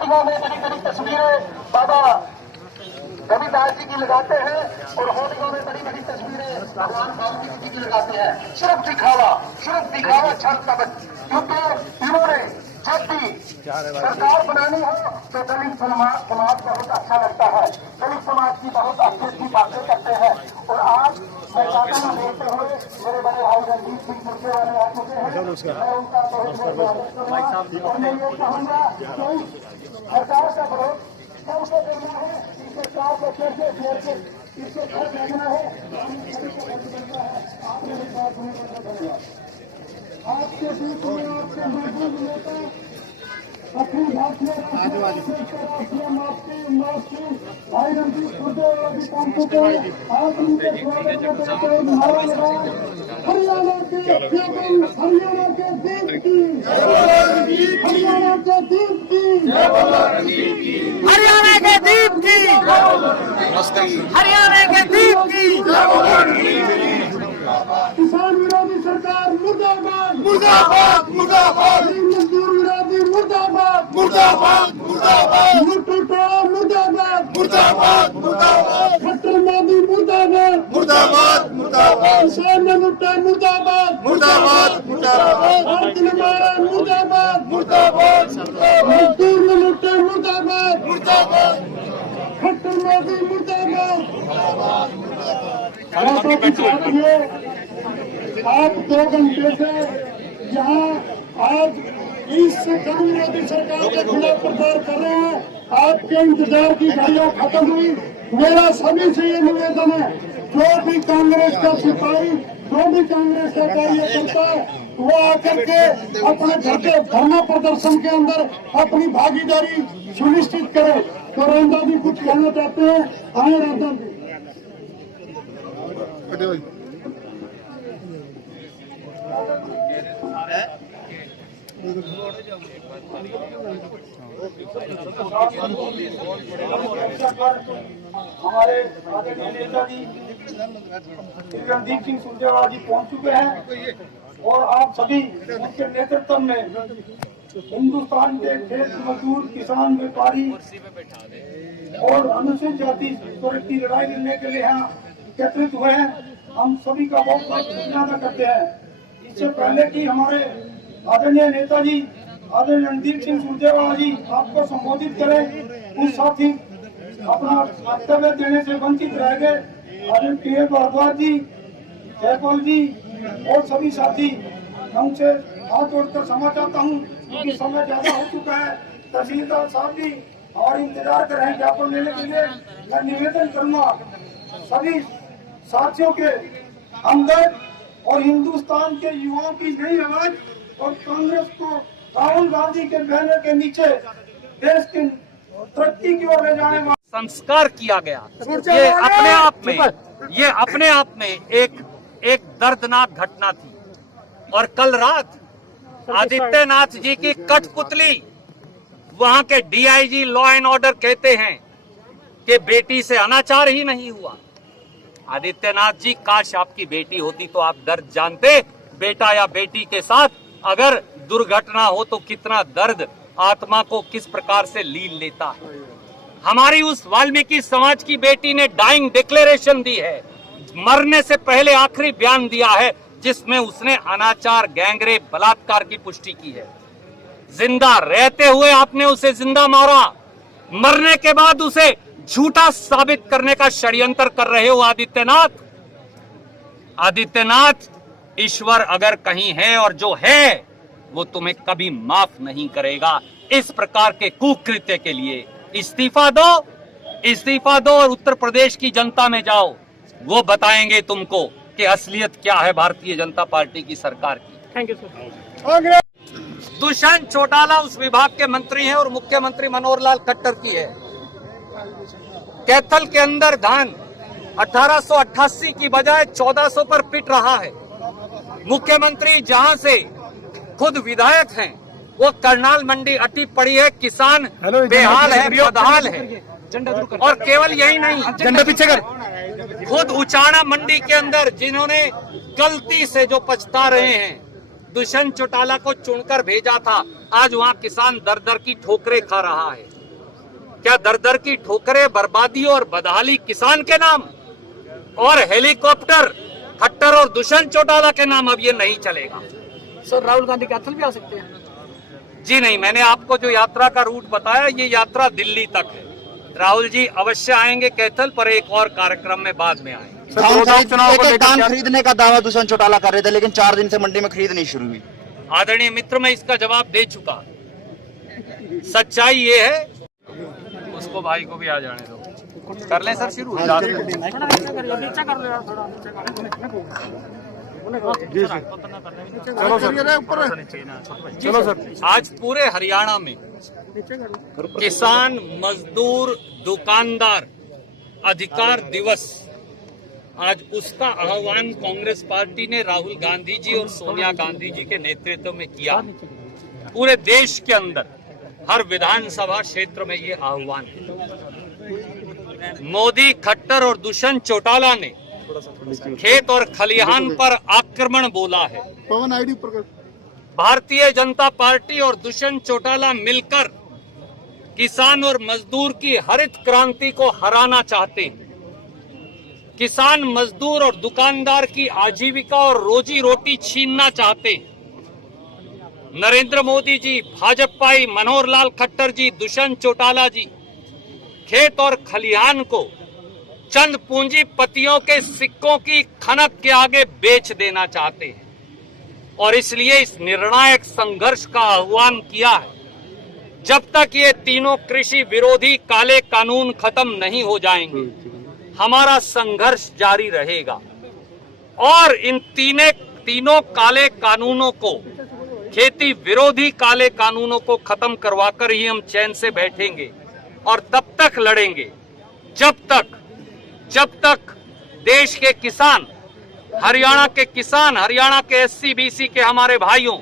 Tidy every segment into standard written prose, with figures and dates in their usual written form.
होर्डिंगों में बड़ी बड़ी तस्वीरें बाबा रविदास जी की लगाते हैं और होर्डिंगों में बड़ी बड़ी तस्वीरें भगवान वाल्मीकि जी की लगाते हैं। सिर्फ दिखावा छल कपट, क्योंकि इन्होंने जब भी सरकार बनानी हो तो दलित समाज बहुत अच्छा लगता है, दलित समाज की बहुत अच्छी अच्छी बातें करते हैं। और आज मैं चाहता हूँ देखते हुए मेरे बड़े भाई रणजीत सिंह सुरजेवाला आ चुके हैं, मैं उनका बहुत स्वागत करूँगा और मैं ये कहूँगा कि सरकार का विरोध कैसे करना है, इस सरकार को कैसे फेर के इससे घर भेजना है, आपने साथ में आपके बीच में आपके मौजूद नेता अखिल भारतीय राष्ट्रीय मार्क्सवादी भाई रणजीत सुरजेवाला जी पहुंच चुके हैं। आप उनके स्वागत करते हैं। हरियाणा के केवल हरियाणा के दीप की, हरियाणा के दीप की, हरियाणा के दीप की, हरियाणा के दीप की। किसान विरोधी सरकार मुर्दाबाद, मुर्दाबाद मुर्दाबाद मजदूर विरोधी मुर्दाबाद, मुर्दाबाद मुर्दाबाद लुटेरा मुर्दाबाद, मुर्दाबाद मुर्दाबाद खट्टर मोदी मुर्दाबाद, मुर्दाबाद मुर्दाबाद किसान ने लुटा मुर्दाबाद, मुर्दाबाद मुर्दाबाद भारत ने मारा मुर्दाबाद, मुर्दाबाद मजदूर ने लुटे मुर्दाबाद, मुर्दाबाद खट्टर मोदी मुर्दाबाद। ऐसा कुछ है आप 2 घंटे से यहाँ आज इस विरोधी सरकार के खिलाफ प्रचार कर रहे हैं। आपके इंतजार की घड़ियां खत्म हुई। मेरा सभी से ये निवेदन है, जो भी कांग्रेस का सिपाही, जो भी कांग्रेस का कार्यकर्ता है, वो आकर के अपने घर के धरना प्रदर्शन के अंदर अपनी भागीदारी सुनिश्चित करे। तो राधा जी कुछ कहना चाहते हैं, आए राधा जी। हमारे आदरणीय नेता जी रणजीत सिंह सुरजेवाला जी पहुंच चुके हैं और आप सभी उनके नेतृत्व में हिंदुस्तान के खेत मजदूर, किसान, व्यापारी और अनुसूचित जाति वर्ग की लड़ाई लड़ने के लिए यहाँ एकत्रित हुए हैं। हम सभी का बहुत बहुत शुक्रिया करते हैं। इससे पहले कि हमारे आदरणीय नेताजी आदरणीय रणजीत सिंह सुरजेवाला जी आपको संबोधित करें, उस साथ ही अपना वक्तव्य देने से वंचित रह गए आदरणीय के भारद्वाज जी, जयपाल जी और सभी साथी, मैं उनसे हाथ जोड़कर क्षमा चाहता हूँ क्योंकि समय ज्यादा हो चुका है। तहसीलदार साहब भी और इंतजार कर रहे हैं ज्ञापन लेने के लिए। मैं निवेदन करूंगा सभी साथियों के अंदर और हिंदुस्तान के युवाओं की नई आवाज और कांग्रेस को राहुल गांधी के बैनर के नीचे देश की तरक्की की ओर ले जाने वाले संस्कार किया गया। ये अपने आप में एक दर्दनाक घटना थी। और कल रात आदित्यनाथ जी की कठपुतली, वहां के डीआईजी लॉ एंड ऑर्डर कहते हैं कि बेटी से अनाचार ही नहीं हुआ। आदित्यनाथ जी, काश आपकी बेटी होती तो आप दर्द जानते। बेटा या बेटी के साथ अगर दुर्घटना हो तो कितना दर्द आत्मा को किस प्रकार से लील लेता है। हमारी उस वाल्मीकि समाज की बेटी ने डाइंग डिक्लेरेशन दी है, मरने से पहले आखिरी बयान दिया है, जिसमें उसने अनाचार, गैंगरेप, बलात्कार की पुष्टि की है। जिंदा रहते हुए आपने उसे जिंदा मारा, मरने के बाद उसे झूठा साबित करने का षड्यंत्र कर रहे हो आदित्यनाथ। आदित्यनाथ, ईश्वर अगर कहीं है और जो है वो तुम्हें कभी माफ नहीं करेगा। इस प्रकार के कुकृत्य के लिए इस्तीफा दो और उत्तर प्रदेश की जनता में जाओ, वो बताएंगे तुमको कि असलियत क्या है भारतीय जनता पार्टी की सरकार की। Thank you sir. Dushyant Chautala उस विभाग के मंत्री हैं और मुख्यमंत्री मनोहर लाल खट्टर की है। कैथल के अंदर धान 1888 की बजाय 1400 पर पिट रहा है। मुख्यमंत्री जहां से खुद विधायक हैं, वो करनाल मंडी अटी पड़ी है, किसान बेहाल है, बदहाल है। और केवल यही नहीं, झंडा पीछे कर। खुद उचाना मंडी के अंदर जिन्होंने गलती से, जो पछता रहे हैं, दुष्यंत चौटाला को चुनकर भेजा था, आज वहां किसान दर दर की ठोकरें खा रहा है। क्या दर दर की ठोकरें, बर्बादी और बदहाली किसान के नाम और हेलीकॉप्टर खट्टर और दुष्यंत चौटाला के नाम अब ये नहीं चलेगा। सर राहुल गांधी कैथल भी आ सकते हैं? जी नहीं, मैंने आपको जो यात्रा का रूट बताया, ये यात्रा दिल्ली तक है। राहुल जी अवश्य आएंगे कैथल, पर एक और कार्यक्रम में बाद में आएंगे। धान खरीदने का दावा दुष्यंत चौटाला कर रहे थे, लेकिन 4 दिन से मंडी में खरीद नहीं शुरू हुई। आदरणीय मित्र, मैं इसका जवाब दे चुका। सच्चाई ये है, उसको भाई को भी आ जाने दो। कर लें सर शुरू। चलो सर। आज पूरे हरियाणा में किसान, मजदूर, दुकानदार अधिकार दिवस, आज उसका आह्वान कांग्रेस पार्टी ने राहुल गांधी जी और सोनिया गांधी जी के नेतृत्व में किया। पूरे देश के अंदर हर विधानसभा क्षेत्र में ये आह्वान है। मोदी, खट्टर और दुष्यंत चौटाला ने खेत और खलिहान पर आक्रमण बोला है। पवन आईडी भारतीय जनता पार्टी और दुष्यंत चौटाला मिलकर किसान और मजदूर की हरित क्रांति को हराना चाहते हैं। किसान, मजदूर और दुकानदार की आजीविका और रोजी रोटी छीनना चाहते हैं। नरेंद्र मोदी जी, भाजपाई मनोहर लाल खट्टर जी, दुष्यंत चौटाला जी खेत और खलिहान को चंद पूंजीपतियों के सिक्कों की खनक के आगे बेच देना चाहते हैं और इसलिए इस निर्णायक संघर्ष का आह्वान किया है। जब तक ये तीनों कृषि विरोधी काले कानून खत्म नहीं हो जाएंगे, हमारा संघर्ष जारी रहेगा और इन तीनों काले कानूनों को, खेती विरोधी काले कानूनों को खत्म करवाकर ही हम चैन से बैठेंगे और तब तक लड़ेंगे जब तक देश के किसान, हरियाणा के किसान, हरियाणा के SC BC के हमारे भाइयों,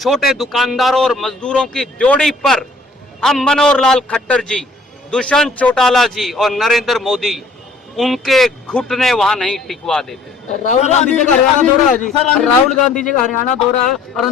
छोटे दुकानदारों और मजदूरों की जोड़ी पर हम मनोहर लाल खट्टर जी, दुष्यंत चौटाला जी और नरेंद्र मोदी उनके घुटने वहां नहीं टिकवा देते। राहुल गांधी जी का हरियाणा दौरा है जी। राहुल गांधी जी का हरियाणा दौरा है और